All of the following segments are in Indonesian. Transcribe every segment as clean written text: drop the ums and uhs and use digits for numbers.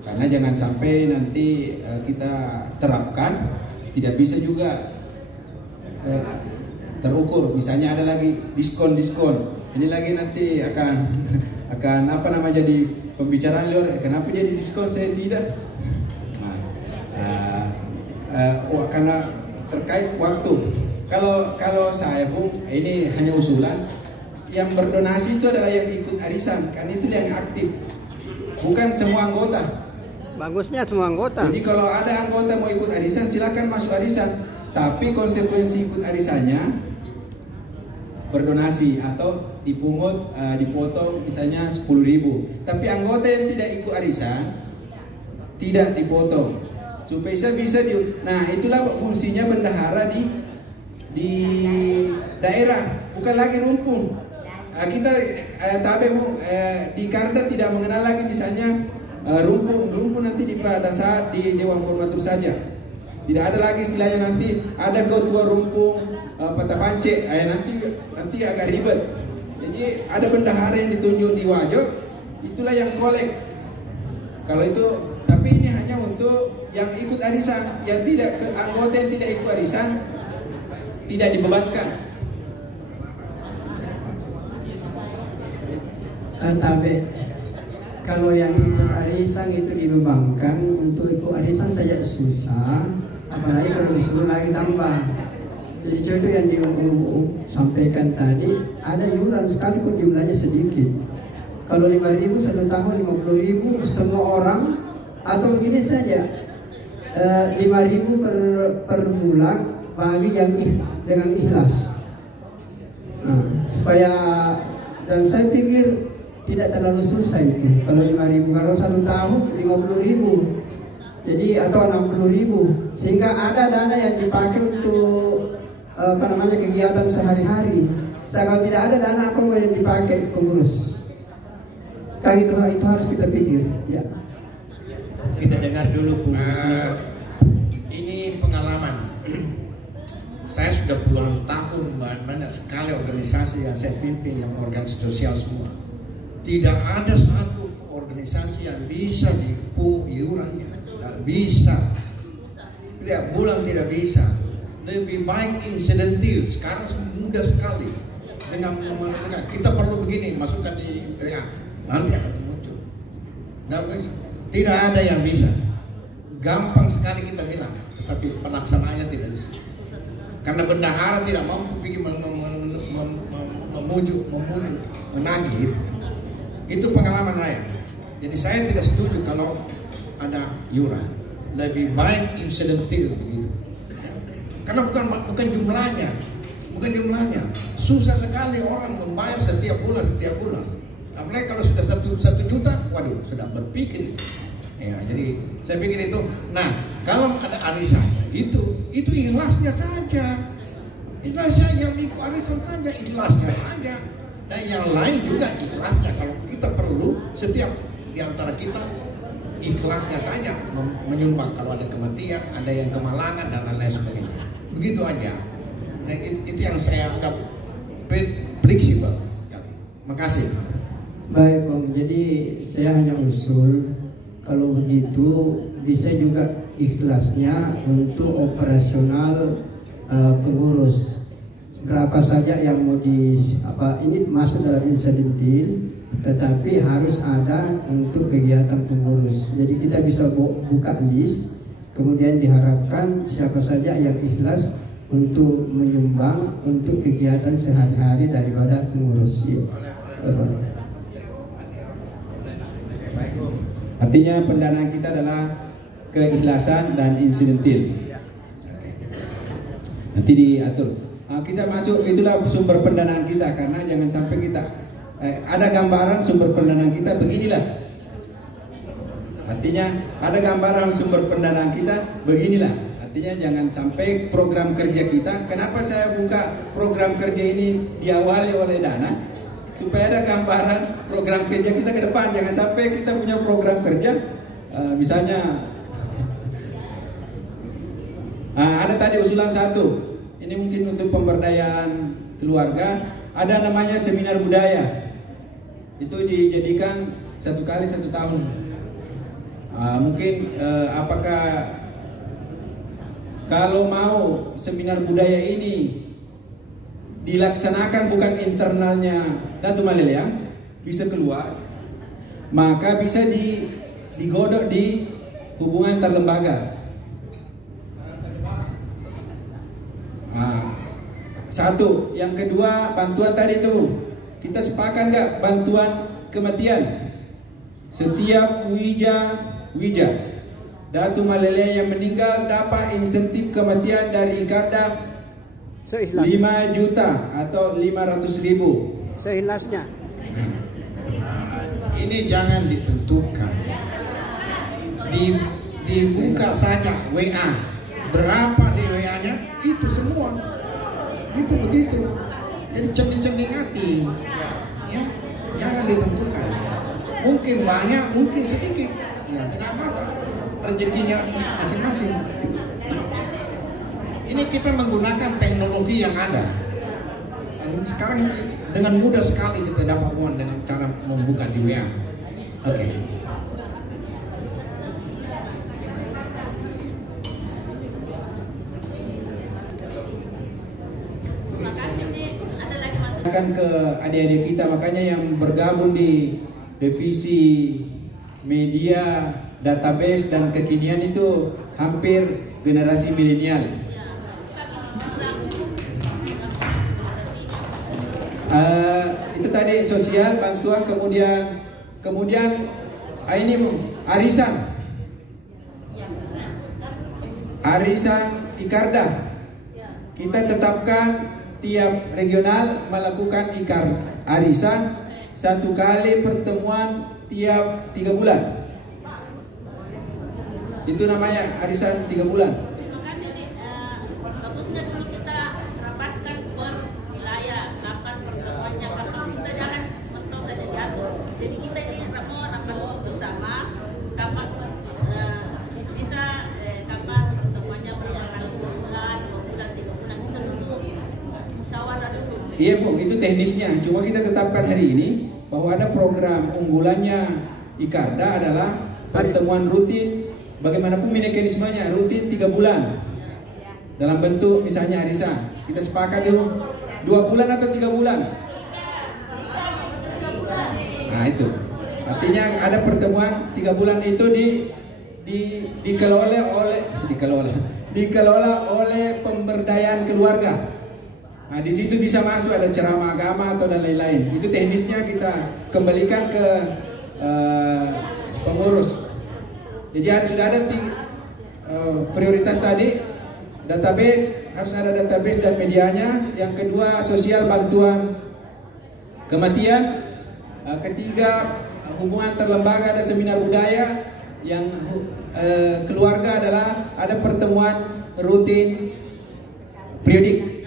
Karena jangan sampai nanti kita terapkan tidak bisa juga terukur. Misalnya ada lagi diskon, ini lagi nanti akan apa namanya jadi pembicaraan luar. Kenapa jadi diskon saya tidak? Karena terkait waktu. Kalau saya pun ini hanya usulan. Yang berdonasi itu adalah yang ikut arisan, kan itu yang aktif, bukan semua anggota. Bagusnya semua anggota. Jadi kalau ada anggota mau ikut arisan silakan masuk arisan, tapi konsekuensi ikut arisannya berdonasi atau dipungut, dipotong misalnya 10.000. Tapi anggota yang tidak ikut arisan tidak dipotong supaya bisa nah itulah fungsinya bendahara di daerah, bukan lagi rumpun. Kita di Karda tidak mengenal lagi misalnya rumpun nanti pada saat di Dewan Formatur saja. Tidak ada lagi istilahnya nanti ada ketua rumpun peta pance, nanti agak ribet. Jadi ada bendahara yang ditunjuk di Wajo, itulah yang kolek. Kalau itu, tapi ini hanya untuk yang ikut arisan, yang tidak anggota yang tidak ikut arisan tidak dibebankan. Tapi kalau yang ikut arisan itu dibebankan, untuk ikut arisan saja susah, apalagi kalau disuruh lagi tambah. Jadi itu yang disampaikan tadi, ada iuran sekalipun jumlahnya sedikit. Kalau 5.000 satu tahun, 50.000 semua orang, atau begini saja, 5.000 per bulan bagi yang dengan ikhlas. Nah, supaya, dan saya pikir tidak terlalu susah itu. Kalau 5.000, kalau satu tahun 50.000, jadi atau 60.000, sehingga ada dana yang dipakai untuk kegiatan sehari-hari. Kalau tidak ada dana, apa yang dipakai pengurus? Kan itu harus kita pikir. Ya. Kita dengar dulu pengurusnya. Ini pengalaman. Saya sudah puluhan tahun, banyak sekali organisasi yang saya pimpin, yang organisasi sosial semua. Tidak ada satu organisasi yang bisa dipungut iurannya, tidak bisa. Tiap bulan tidak bisa. Lebih baik insidentil. Sekarang mudah sekali. Dengan kita perlu begini, masukkan di nanti akan muncul. Tidak ada yang bisa. Gampang sekali kita bilang, tetapi pelaksanaannya tidak bisa. Karena bendahara tidak mampu pergi memujuk, menagih itu. Itu pengalaman saya. Jadi saya tidak setuju kalau ada iuran. Lebih baik insidentil begitu. Karena bukan jumlahnya, susah sekali orang membayar setiap bulan. Apalagi kalau sudah 1 juta, waduh, sudah berpikir. Ya, jadi saya pikir itu. Nah, kalau ada arisan, itu ikhlasnya saja. Ikhlasnya yang ikut arisan saja, ikhlasnya saja. Dan yang lain juga ikhlasnya. Kalau kita perlu, setiap di antara kita ikhlasnya saja menyumbang. Kalau ada kematian, ada yang kemalangan dan lain sebagainya. Begitu aja. Nah, itu yang saya anggap fleksibel sekali. Makasih. Baik, Om. Jadi saya hanya usul, kalau begitu bisa juga ikhlasnya untuk operasional pengurus. Berapa saja yang mau ini masuk dalam insidentil, tetapi harus ada untuk kegiatan pengurus. Jadi kita bisa buka list, kemudian diharapkan siapa saja yang ikhlas untuk menyumbang untuk kegiatan sehari-hari daripada pengurus. Artinya pendanaan kita adalah keikhlasan dan insidentil. Nanti diatur. Kita masuk, itulah sumber pendanaan kita, karena jangan sampai kita ada gambaran sumber pendanaan kita beginilah. Artinya ada gambaran sumber pendanaan kita beginilah. Artinya jangan sampai program kerja kita. Kenapa saya buka program kerja ini diawali oleh dana? Supaya ada gambaran program kerja kita ke depan. Jangan sampai kita punya program kerja, misalnya ada tadi usulan satu. Ini mungkin untuk pemberdayaan keluarga, ada namanya seminar budaya. Itu dijadikan 1 kali 1 tahun. Mungkin apakah kalau mau seminar budaya ini dilaksanakan bukan internalnya Datu Maleleang bisa keluar, maka bisa digodok di hubungan antar lembaga. Satu, yang kedua bantuan tadi itu kita sepakat nggak bantuan kematian setiap wija Datu Maleleang yang meninggal dapat insentif kematian dari Ikarda 5 juta atau 500.000 seikhlasnya. Ini jangan ditentukan, dibuka saja WA, berapa di WA-nya itu semua, itu begitu. Jadi cending-cending hati, ya, jangan ditentukan. Mungkin banyak, mungkin sedikit, ya tidak apa-apa, rezekinya masing-masing. Ini kita menggunakan teknologi yang ada. Sekarang dengan mudah sekali kita dapat uang dengan cara membuka di WA. Oke. Akan ke adik-adik kita, makanya yang bergabung di divisi media, database dan kekinian itu hampir generasi milenial. Itu tadi sosial bantuan, kemudian ini arisan Ikarda. Kita tetapkan tiap regional melakukan arisan 1 kali pertemuan tiap 3 bulan. Itu namanya arisan 3 bulan. Bagusnya dulu kita rapatkan per wilayah, kapan pertemuannya, kapan kita jangan mentok saja diatur. Jadi kita ini mau rapat bersama, kapan bisa kapan pertemuannya, berapa kali, 1 bulan, 2 bulan, 3 bulan, kita dulu musyawarah dulu. Iya Bu, itu teknisnya. Cuma kita tetapkan hari ini bahwa ada program unggulannya Ikarda adalah pertemuan rutin. Bagaimanapun mekanismenya rutin 3 bulan dalam bentuk misalnya arisan. Kita sepakat dulu 2 bulan atau 3 bulan. Nah itu artinya ada pertemuan 3 bulan itu dikelola oleh pemberdayaan keluarga. Nah di situ bisa masuk ada ceramah agama atau dan lain-lain. Itu teknisnya kita kembalikan ke pengurus. Jadi sudah ada prioritas tadi, database, harus ada database dan medianya. Yang kedua sosial bantuan kematian. Ketiga hubungan terlembaga, ada seminar budaya. Yang keluarga adalah ada pertemuan rutin periodik.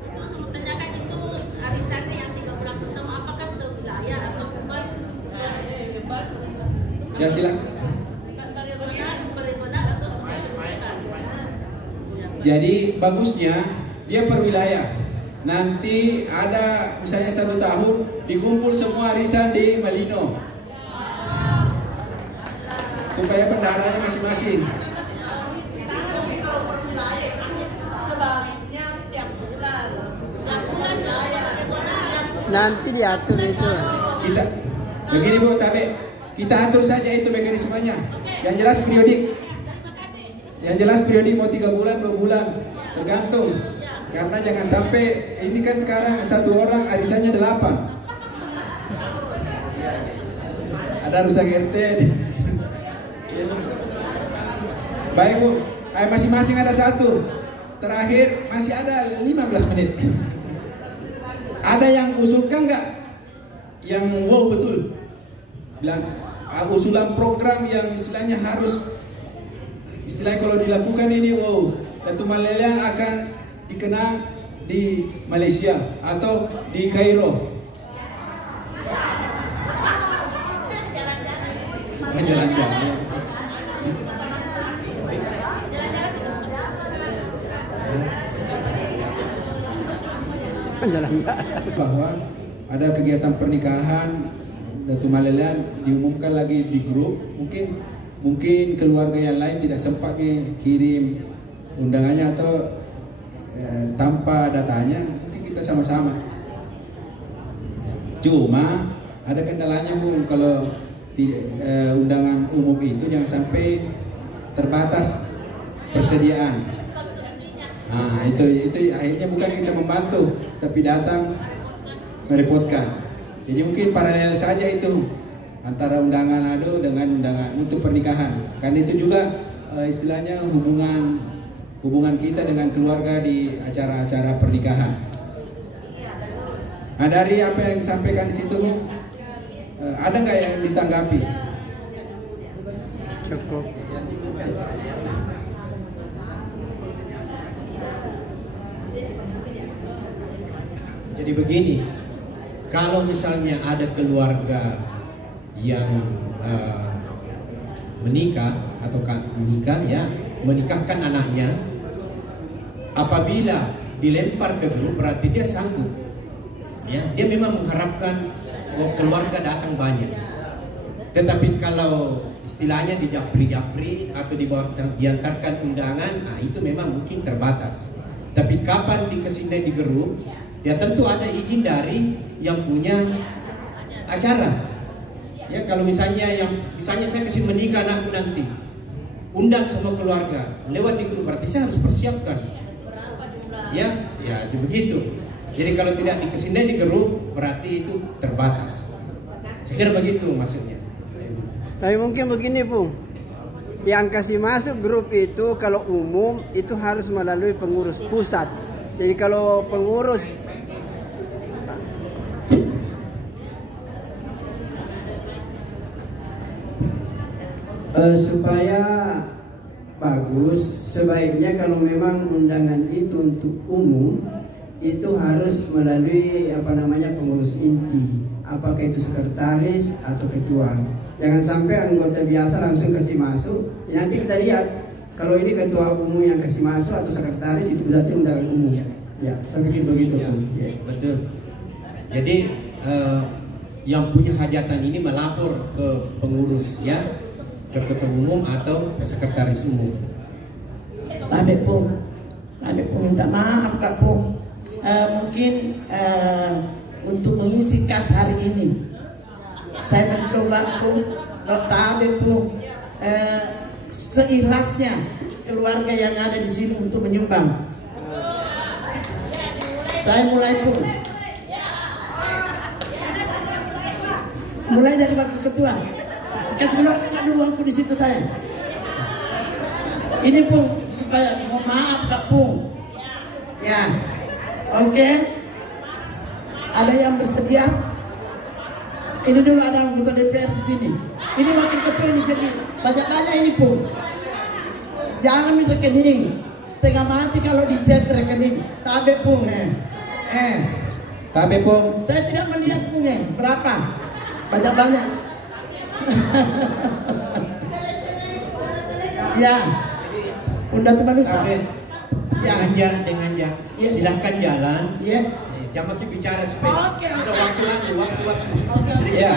Itu sebenarnya itu arisannya yang 3 bulan pertama, apakah sewilayah atau bukan? Ya silakan. Jadi bagusnya dia per wilayah. Nanti ada misalnya 1 tahun dikumpul semua arisan di Malino, supaya bendaharanya masing-masing. Nanti diatur itu. Kita begini Bu, tapi kita atur saja itu mekanismenya. Yang jelas periodik. Yang jelas periodik mau 3 bulan, 2 bulan, tergantung. Karena jangan sampai ini kan sekarang 1 orang arisannya 8. Ada rusak RT. Baik Bu, masing-masing ada 1. Terakhir masih ada 15 menit. Ada yang usulkan nggak? Yang wow betul, bilang usulan program yang istilahnya harus, istilahnya kalau dilakukan ini wow, Datu Maleleang akan dikenang di Malaysia atau di Kairo. Jalan-jalan. Jalan-jalan. Bahwa ada kegiatan pernikahan Datu Malelean diumumkan lagi di grup. Mungkin keluarga yang lain tidak sempat kirim undangannya atau tanpa datanya, mungkin kita sama-sama. Cuma ada kendalanya Bu, kalau undangan umum itu jangan sampai terbatas persediaan. Nah itu akhirnya bukan kita membantu, tapi datang merepotkan. Jadi mungkin paralel saja itu antara undangan ado dengan undangan untuk pernikahan. Karena itu juga istilahnya hubungan kita dengan keluarga di acara-acara pernikahan. Nah dari apa yang disampaikan di situ Bu, ada nggak yang ditanggapi? Cukup. Jadi begini, kalau misalnya ada keluarga yang menikah atau menikah ya, menikahkan anaknya, apabila dilempar ke grup berarti dia sanggup. Ya, dia memang mengharapkan keluarga datang banyak. Tetapi kalau istilahnya dijapri-japri atau diantarkan undangan, nah itu memang mungkin terbatas. Tapi kapan dikasih di grup, ya tentu ada izin dari yang punya acara. Ya kalau misalnya saya kasih menikah anakku nanti, undang semua keluarga lewat di grup, berarti saya harus persiapkan. Ya itu begitu. Jadi kalau tidak dikasih di grup, berarti itu terbatas. Saya kira begitu maksudnya. Tapi mungkin begini Bu, yang kasih masuk grup itu kalau umum itu harus melalui pengurus pusat. Jadi kalau pengurus supaya bagus, sebaiknya kalau memang undangan itu untuk umum itu harus melalui pengurus inti, apakah itu sekretaris atau ketua. Jangan sampai anggota biasa langsung kasih masuk. Ya, nanti kita lihat kalau ini ketua umum yang kasih masuk atau sekretaris, itu berarti undangan umum. Ya, saya pikir begitu. Ya, betul. Jadi yang punya hajatan ini melapor ke pengurus ya, ke ketua umum atau ke sekretaris umum. Tapi Pung minta maaf Kak Pung. Mungkin untuk mengisi kas hari ini saya mencoba Pung, seikhlasnya keluarga yang ada di sini untuk menyumbang. Saya mulai Pung, mulai dari wakil ketua. Kasih keluarga dulu aku di situ saya. Ini Pung, supaya mohon maaf Kak Pung. Ya, oke. Ada yang bersedia? Ini dulu ada anggota DPR di sini. Ini wakil ketua ini, jadi banyak-banyak ini Pung. Jangan minta rekening. Setengah mati kalau dicet rekening. Tabe Pung Tabe Pung. Saya tidak melihat Pung berapa. Banyak-banyak. Ya. Undang manusia. Ya, dengan ya. Silahkan jalan. Ya. Jangan bicara supaya sewaktu waktu. Ya.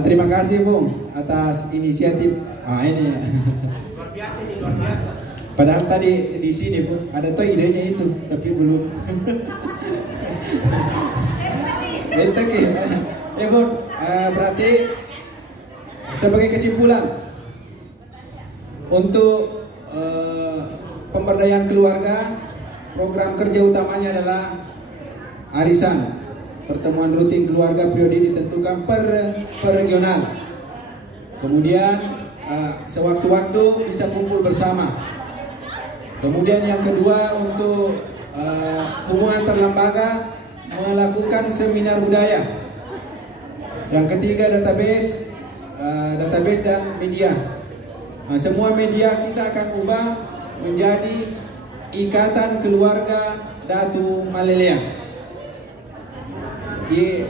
Terima kasih Bung atas inisiatif. Ini. Luar biasa. Padahal tadi di sini Bung ada tuh idenya itu, tapi belum. Ya Bung, berarti sebagai kesimpulan untuk pemberdayaan keluarga, program kerja utamanya adalah arisan. Pertemuan rutin keluarga periode ditentukan per regional. Kemudian sewaktu-waktu bisa kumpul bersama. Kemudian yang kedua untuk hubungan antar lembaga melakukan seminar budaya. Yang ketiga database dan media. Nah, semua media kita akan ubah menjadi Ikatan Keluarga Datu Malelean. Di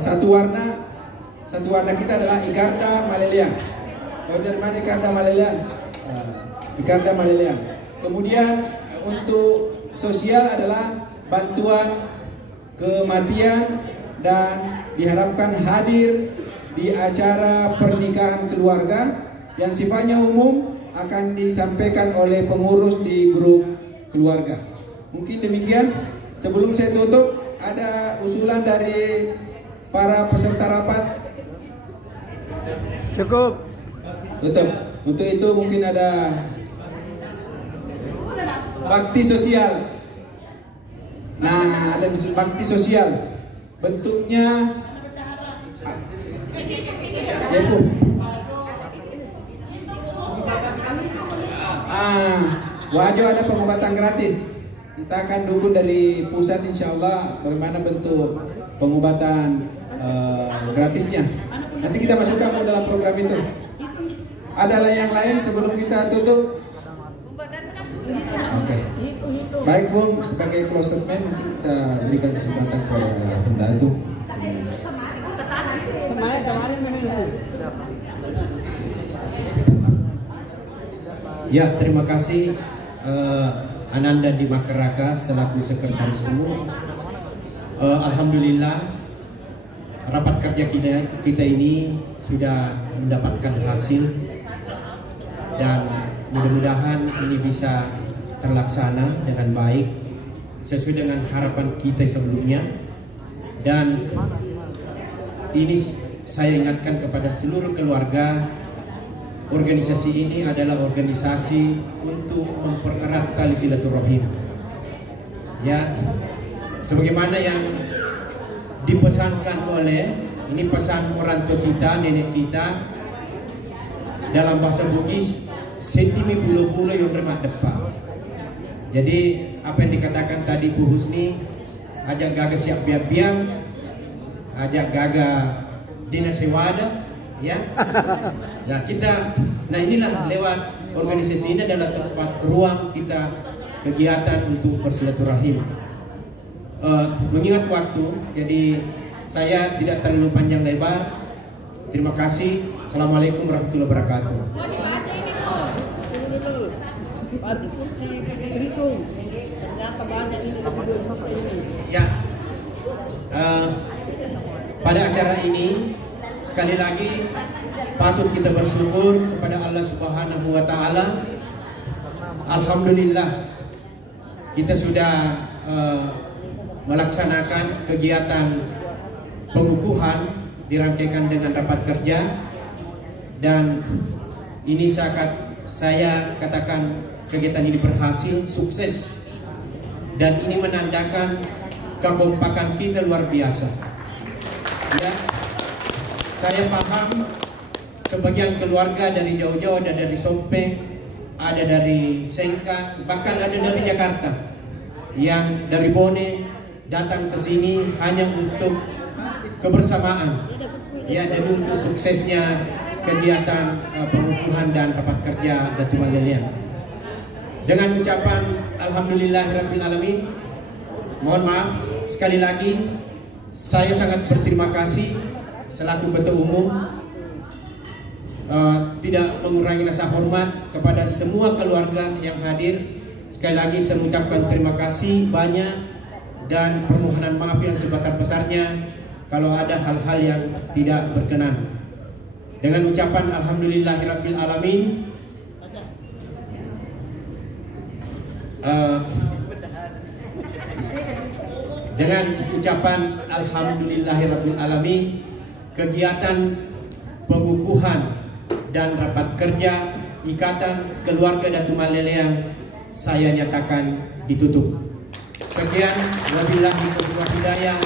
satu warna kita adalah Ikarta Malelean. Dari mana Ikarta Malelean? Ikarta Malelean. Kemudian untuk sosial adalah bantuan kematian dan diharapkan hadir di acara pernikahan keluarga yang sifatnya umum akan disampaikan oleh pengurus di grup keluarga. Mungkin demikian. Sebelum saya tutup, ada usulan dari para peserta rapat. Cukup. Tutup. Untuk itu mungkin ada bakti sosial. Nah, ada bakti sosial. Bentuknya ya Bu. Wajo ada pengobatan gratis. Kita akan dukung dari pusat insya Allah bagaimana bentuk pengobatan gratisnya. Nanti kita masukkan dalam program itu. Ada yang lain sebelum kita tutup? Oke. Baik Bung, sebagai close statement nanti kita berikan kesempatan kepada pembantu. Ya, terima kasih Ananda di Makaraka selaku sekretaris umum. Alhamdulillah rapat kerja kita ini sudah mendapatkan hasil dan mudah-mudahan ini bisa terlaksana dengan baik sesuai dengan harapan kita sebelumnya. Dan ini saya ingatkan kepada seluruh keluarga, organisasi ini adalah organisasi untuk mempererat tali silaturahim. Ya, sebagaimana yang dipesankan oleh, ini pesan orang tua kita, nenek kita dalam bahasa Bugis, setimi bulu-bulu yang remat depan. Jadi apa yang dikatakan tadi Bu Husni, ajak gaga siap biang-biang, ajak gaga dinas sewada, ya. Nah nah inilah lewat organisasi ini adalah tempat ruang kita kegiatan untuk bersilaturahim. Mengingat waktu, jadi saya tidak terlalu panjang lebar. Terima kasih. Assalamualaikum warahmatullahi wabarakatuh. Ya, pada acara ini sekali lagi patut kita bersyukur kepada Allah Subhanahu wa Ta'ala. Alhamdulillah kita sudah melaksanakan kegiatan pengukuhan dirangkaikan dengan rapat kerja, dan ini saya katakan kegiatan ini berhasil, sukses, dan ini menandakan kekompakan kita luar biasa. Ya, saya paham sebagian keluarga dari jauh-jauh, ada dari Sompe, ada dari Sengkang, bahkan ada dari Jakarta yang dari Bone datang ke sini hanya untuk kebersamaan, ya, dan untuk suksesnya kegiatan pengukuhan dan rapat kerja Datu Malelian. Dengan ucapan alhamdulillahirabbil alamin, mohon maaf sekali lagi, saya sangat berterima kasih selaku ketua umum, tidak mengurangi rasa hormat kepada semua keluarga yang hadir. Sekali lagi saya mengucapkan terima kasih banyak dan permohonan maaf yang sebesar-besarnya kalau ada hal-hal yang tidak berkenan. Dengan ucapan alhamdulillahirabbil alamin, dengan ucapan alhamdulillahirabbil alamin, kegiatan pengukuhan dan rapat kerja Ikatan Keluarga Datu Malelian saya nyatakan ditutup. Sekian, wabillahi taufiq hidayah.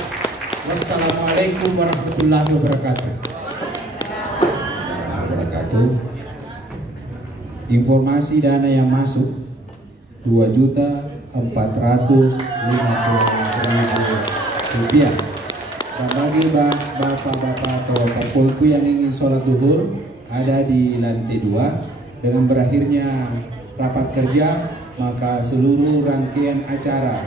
Wassalamualaikum warahmatullahi wabarakatuh. Informasi dana yang masuk 2.450.000 rupiah. Dan bagi bapak-bapak atau papulku yang ingin sholat duhur ada di lantai 2. Dengan berakhirnya rapat kerja, maka seluruh rangkaian acara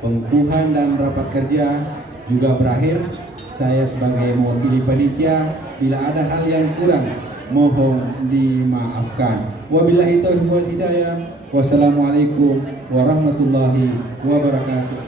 pengukuhan dan rapat kerja juga berakhir. Saya sebagai mewakili panitia, bila ada hal yang kurang mohon dimaafkan. Wabillahi taufiq wal hidayah. Wassalamualaikum warahmatullahi wabarakatuh.